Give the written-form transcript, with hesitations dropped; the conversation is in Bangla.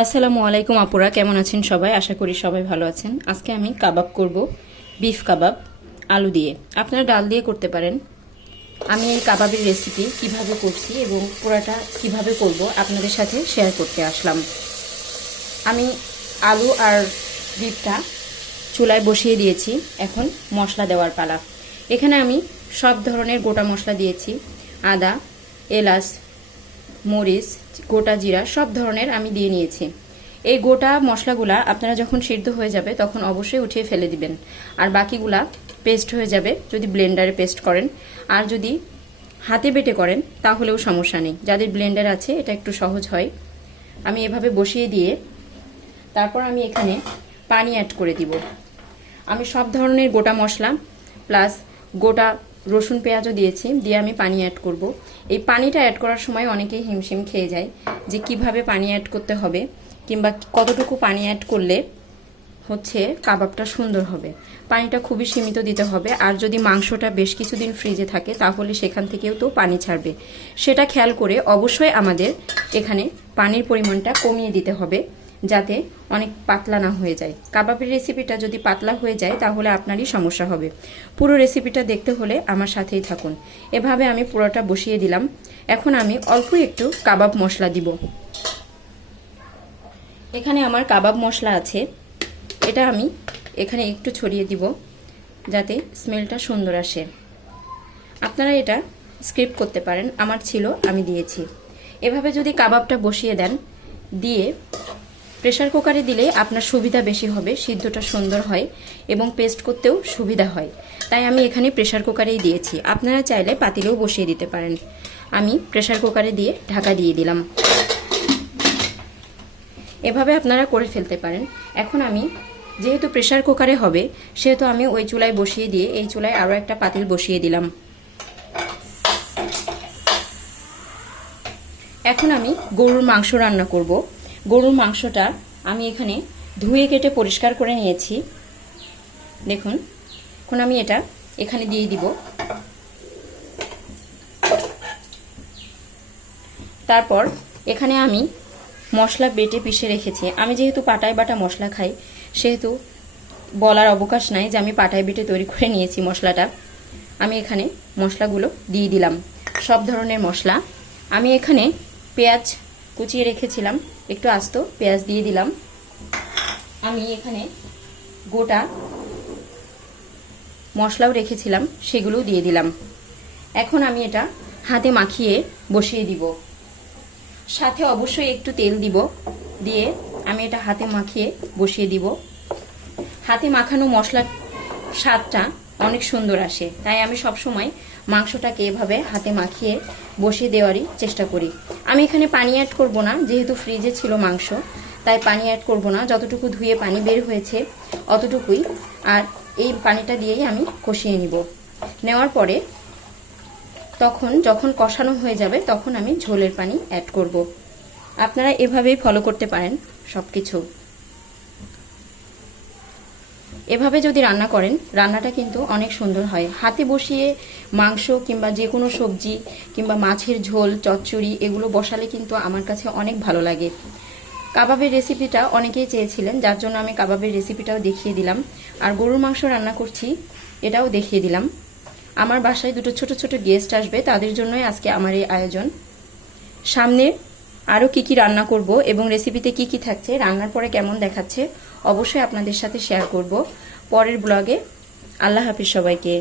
আসসালামু আলাইকুম আপুরা, কেমন আছেন সবাই? আশা করি সবাই ভালো আছেন। আজকে আমি কাবাব করব, বিফ কাবাব আলু দিয়ে। আপনারা ডাল দিয়ে করতে পারেন। আমি এই কাবাবের রেসিপি কিভাবে করছি এবং পুরাটা কিভাবে করব আপনাদের সাথে শেয়ার করতে আসলাম। আমি আলু আর বিফটা চুলায় বসিয়ে দিয়েছি। এখন মশলা দেওয়ার পালা। এখানে আমি সব ধরনের গোটা মশলা দিয়েছি। আদা, এলাচ, মরিচ, গোটা জিরা সব ধরনের আমি দিয়ে নিয়েছি। এই গোটা মশলাগুলা আপনারা যখন সিদ্ধ হয়ে যাবে তখন অবশ্যই উঠিয়ে ফেলে দিবেন। আর বাকিগুলা পেস্ট হয়ে যাবে যদি ব্লেন্ডারে পেস্ট করেন। আর যদি হাতে বেটে করেন তাহলেও সমস্যা নেই। যাদের ব্লেন্ডার আছে এটা একটু সহজ হয়। আমি এভাবে বসিয়ে দিয়ে তারপর আমি এখানে পানি অ্যাড করে দিব। আমি সব ধরনের গোটা মশলা প্লাস গোটা রসুন পেঁয়াজও দিয়েছি, দিয়ে আমি পানি অ্যাড করব। এই পানিটা অ্যাড করার সময় অনেকেই হিমশিম খেয়ে যায় যে কিভাবে পানি অ্যাড করতে হবে কিংবা কতটুকু পানি অ্যাড করলে হচ্ছে কাবাবটা সুন্দর হবে। পানিটা খুবই সীমিত দিতে হবে। আর যদি মাংসটা বেশ কিছুদিন ফ্রিজে থাকে তাহলে সেখান থেকেও তো পানি ছাড়বে। সেটা খেয়াল করে অবশ্যই আমাদের এখানে পানির পরিমাণটা কমিয়ে দিতে হবে, যাতে অনেক পাতলা না হয়ে যায়। কাবাবের রেসিপিটা যদি পাতলা হয়ে যায় তাহলে আপনারই সমস্যা হবে। পুরো রেসিপিটা দেখতে হলে আমার সাথেই থাকুন। এভাবে আমি পুরোটা বসিয়ে দিলাম। এখন আমি অল্প একটু কাবাব মশলা দিব। এখানে আমার কাবাব মশলা আছে, এটা আমি এখানে একটু ছড়িয়ে দিব যাতে স্মেলটা সুন্দর আসে। আপনারা এটা স্কিপ করতে পারেন, আমার ছিল আমি দিয়েছি। এভাবে যদি কাবাবটা বসিয়ে দেন, দিয়ে প্রেসার কুকারে দিলে আপনার সুবিধা বেশি হবে, সিদ্ধটা সুন্দর হয় এবং পেস্ট করতেও সুবিধা হয়। তাই আমি এখানে প্রেসার কুকারেই দিয়েছি। আপনারা চাইলে পাতিলেও বসিয়ে দিতে পারেন। আমি প্রেসার কুকারে দিয়ে ঢাকা দিয়ে দিলাম। এভাবে আপনারা করে ফেলতে পারেন। এখন আমি যেহেতু প্রেসার কুকারে হবে সেহেতু আমি ওই চুলায় বসিয়ে দিয়ে এই চুলায় আরও একটা পাতিল বসিয়ে দিলাম। এখন আমি গরুর মাংস রান্না করব। গরুর মাংসটা আমি এখানে ধুয়ে কেটে পরিষ্কার করে নিয়েছি। দেখুন, এখন আমি এটা এখানে দিয়ে দিব। তারপর এখানে আমি মশলা বেটে পিষে রেখেছি। আমি যেহেতু পাটায় বাটা মশলা খাই সেহেতু বলার অবকাশ নাই যে আমি পাটায় বেটে তৈরি করে নিয়েছি মশলাটা। আমি এখানে মশলাগুলো দিয়ে দিলাম, সব ধরনের মশলা। আমি এখানে পেঁয়াজ কুচিয়ে রেখেছিলাম, একটু আস্ত পেঁয়াজ দিয়ে দিলাম। আমি এখানে গোটা মশলাও রেখেছিলাম, সেগুলোও দিয়ে দিলাম। এখন আমি এটা হাতে মাখিয়ে বসিয়ে দিব। সাথে অবশ্যই একটু তেল দিব, দিয়ে আমি এটা হাতে মাখিয়ে বসিয়ে দিব। হাতে মাখানো মশলার স্বাদটা অনেক সুন্দর আসে, তাই আমি সব সময় মাংসটাকে এভাবে হাতে মাখিয়ে বসিয়ে দেওয়ারই চেষ্টা করি। আমি এখানে পানি অ্যাড করব না, যেহেতু ফ্রিজে ছিল মাংস তাই পানি অ্যাড করব না। যতটুকু ধুয়ে পানি বের হয়েছে অতটুকুই, আর এই পানিটা দিয়েই আমি কষিয়ে নিব। নেওয়ার পরে যখন কষানো হয়ে যাবে তখন আমি ঝোলের পানি অ্যাড করব। আপনারা এভাবেই ফলো করতে পারেন সব কিছু। এভাবে যদি রান্না করেন রান্নাটা কিন্তু অনেক সুন্দর হয়। হাতে বসিয়ে মাংস কিংবা যে কোনো সবজি কিংবা মাছের ঝোল, চচ্চড়ি এগুলো বসালে কিন্তু আমার কাছে অনেক ভালো লাগে। কাবাবের রেসিপিটা অনেকেই চেয়েছিলেন, যার জন্য আমি কাবাবের রেসিপিটাও দেখিয়ে দিলাম। আর গরুর মাংস রান্না করছি এটাও দেখিয়ে দিলাম। আমার বাসায় দুটো ছোট ছোট গেস্ট আসবে, তাদের জন্যই আজকে আমার এই আয়োজন। সামনে আরও কি কি রান্না করব এবং রেসিপিতে কি কি থাকছে, রান্নার পরে কেমন দেখাচ্ছে অবশ্যই আপনাদের সাথে শেয়ার করব পরের ব্লগে। আল্লাহ হাফিজ সবাইকে।